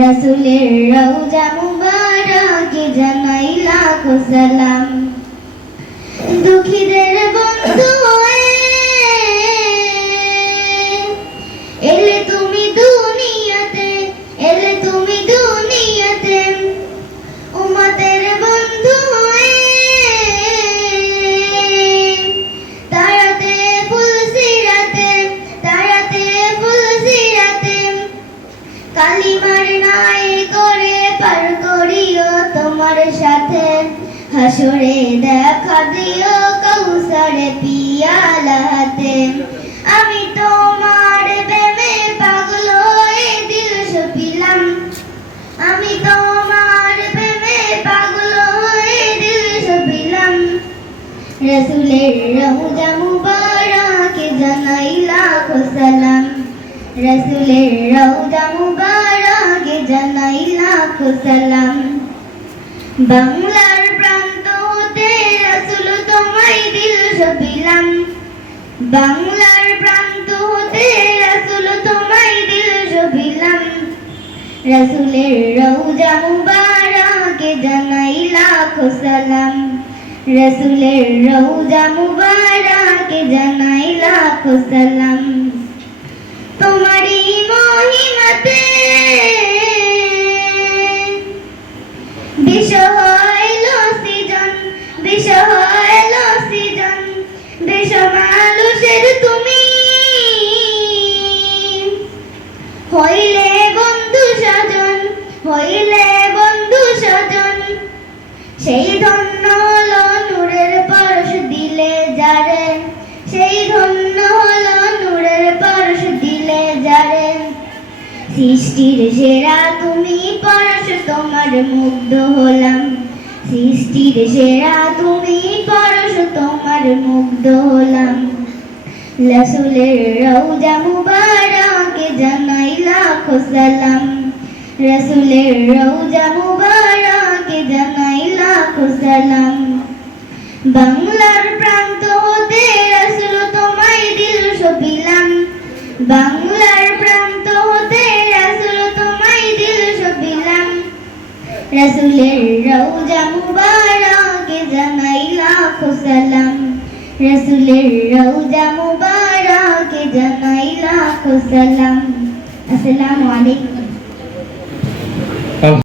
রসুলের রওজা মুবারকে জানাই লাখ সালাম। দুঃখীদের হাসরে দেখা দিও কৌসরে পিয়ালাতে। আমি তোমার প্রেমে পাগল হয়ে দিল সপিলাম। আমি তোমার প্রেমে পাগল হয়ে দিল সপিলাম। রসুলের রহুজা মুবারকে জানাই লাখ সালাম। রসুলের রৌদা মুবারকে জানাই লাখ সালাম। বাংলার সপিলাম বাংলার প্রান্ত হতে রাসুল তোমায় দিল ছবিলাম রসুলের রৌজা মুবারাকে জানাই লাখ সালাম। রসুলের রৌজা মুবারাকে জানাই লাখ সালাম। সৃষ্টির সেরা তুমি পরশ, তোমার মুগ্ধ হলাম। সৃষ্টির সেরা তুমি পরশ, তোমার মুগ্ধ হলাম। রসুলের রৌজা মুবারকে জানাই লাখ সালাম। রসুলের রৌজা মুবারকে জানাই লাখ সালাম। বাংলার প্রান্ত হতে রসুল তোমায় দিল সপিলাম। বাংলার রসুলের রৌজা মুবারকে জানাই লাখ সালাম। রসুলের রৌজা মুবারকে জানাই লাখ সালাম। আসসালামু আলাইকুম।